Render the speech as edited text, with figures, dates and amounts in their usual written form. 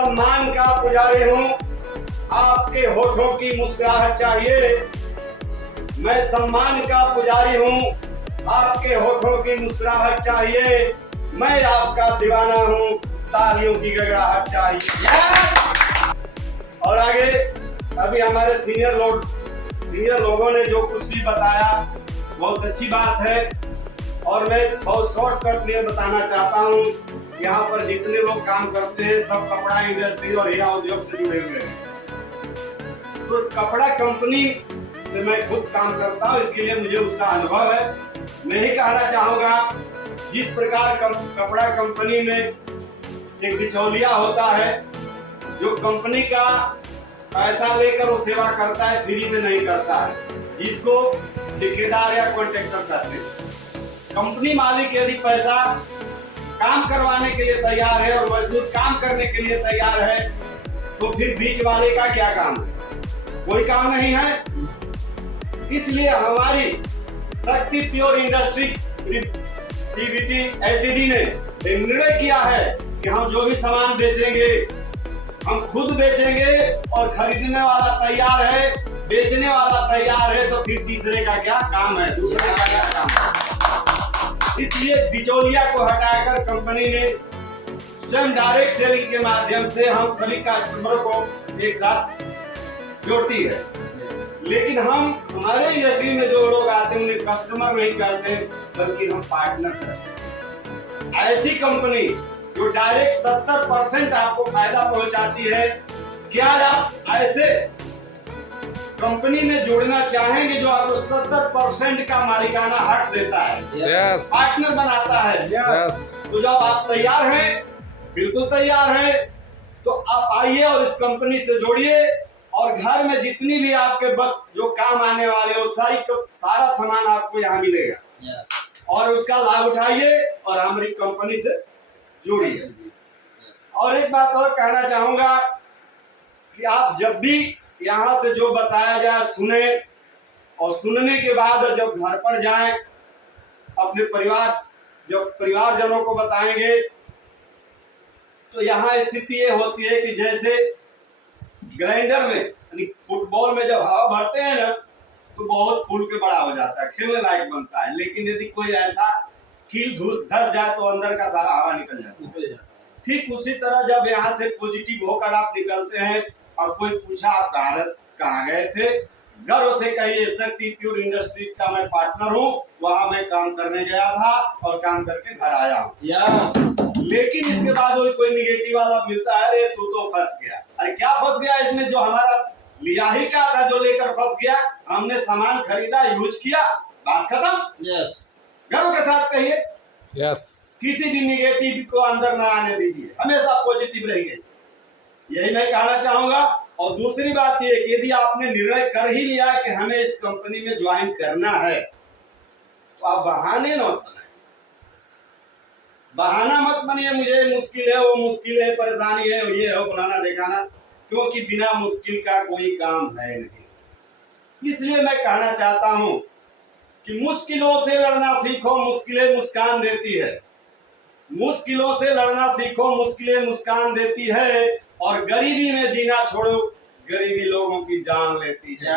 सम्मान का पुजारी हूँ, आपके होठों की मुस्कुराहट चाहिए। मैं सम्मान का पुजारी हूँ, आपके होठों की मुस्कुराहट चाहिए। मैं आपका दीवाना हूँ, तालियों की गड़गड़ाहट चाहिए। और आगे अभी हमारे सीनियर लोगों ने जो कुछ भी बताया बहुत अच्छी बात है, और मैं बहुत शॉर्टकट में बताना चाहता हूँ। यहाँ पर जितने लोग काम करते हैं सब कपड़ा इंडस्ट्री और हीरा उद्योग से जुड़े हुए हैं। तो कपड़ा कंपनी से मैं खुद काम करता हूँ, इसके लिए मुझे उसका अनुभव है। मैं ही कहना चाहूँगा, जिस प्रकार कपड़ा कंपनी में एक बिचौलिया होता है जो कंपनी का पैसा लेकर वो सेवा करता है, फ्री में नहीं करता है, जिसको ठेकेदार या कॉन्ट्रैक्टर कहते हैं। कंपनी मालिक यदि पैसा काम करवाने के लिए तैयार है और मजदूर काम करने के लिए तैयार है, तो फिर बीच वाले का क्या काम है? कोई काम नहीं है। इसलिए हमारी शक्ति प्योर इंडस्ट्री पीवीटी एलटीडी ने निर्णय किया है कि हम जो भी सामान बेचेंगे हम खुद बेचेंगे, और खरीदने वाला तैयार है, बेचने वाला तैयार है, तो फिर तीसरे का क्या काम है, दूसरे का क्या काम है। इसलिए बिचौलिया को हटाकर कंपनी ने स्वयं डायरेक्ट सेलिंग के माध्यम से हम सभी कस्टमरों को एक साथ जोड़ती है। लेकिन हम हमारे इंडस्ट्री में जो लोग आते हैं उन्हें कस्टमर नहीं कहते, बल्कि हम पार्टनर कहते हैं। ऐसी कंपनी जो डायरेक्ट 70% आपको फायदा पहुंचाती है, क्या आप ऐसे कंपनी में जुड़ना चाहेंगे जो आपको 70% का मालिकाना हक देता है, पार्टनर बनाता है? तो जब आप तैयार हैं, बिल्कुल तैयार हैं, तो आप आइए और इस कंपनी से जोड़िए, और घर में जितनी भी आपके बस जो काम आने वाले हो सारा सामान आपको यहाँ मिलेगा, और उसका लाभ उठाइए और हमारी कंपनी से जुड़िए। और एक बात और कहना चाहूंगा कि आप जब भी यहाँ से जो बताया जाए सुने, और सुनने के बाद जब घर पर जाएं अपने परिवारजनों को बताएंगे, तो यहाँ स्थिति ये होती है कि जैसे ग्राइंडर में यानी फुटबॉल में जब हवा भरते हैं ना, तो बहुत फूल के बड़ा हो जाता है, खेलने लायक बनता है। लेकिन यदि कोई ऐसा कील धस जाए तो अंदर का सारा हवा निकल जाता है। ठीक उसी तरह जब यहाँ से पॉजिटिव होकर आप निकलते हैं और कोई पूछा आप कहाँ गए थे, गर्व से कहिए शक्ति प्योर इंडस्ट्रीज का मैं पार्टनर हूँ, वहां मैं काम करने गया था और काम करके घर आया हूँ। लेकिन इसके बाद कोई निगेटिव वाला मिलता है, अरे तू तो फंस गया। अरे क्या फंस गया इसमें? जो हमारा लिया ही क्या था, जो लेकर फंस गया, हमने सामान खरीदा, यूज किया, बात खत्म। गर्व के साथ कहिए, किसी भी निगेटिव को अंदर न आने दीजिए, हमेशा पॉजिटिव रहिए, यही मैं कहना चाहूंगा। और दूसरी बात ये कि यदि आपने निर्णय कर ही लिया कि हमें इस कंपनी में ज्वाइन करना है, तो आप बहाने न बनाएं, बहाना मत बनिए, मुझे मुश्किल है, वो मुश्किल है, परेशानी है, ये है, फलाना ठिकाना, क्योंकि बिना मुश्किल का कोई काम है नहीं। इसलिए मैं कहना चाहता हूं कि मुश्किलों से लड़ना सीखो, मुश्किलें मुस्कान देती है। मुश्किलों से लड़ना सीखो, मुश्किलें मुस्कान देती है, और गरीबी में जीना छोड़ो, गरीबी लोगों की जान लेती है।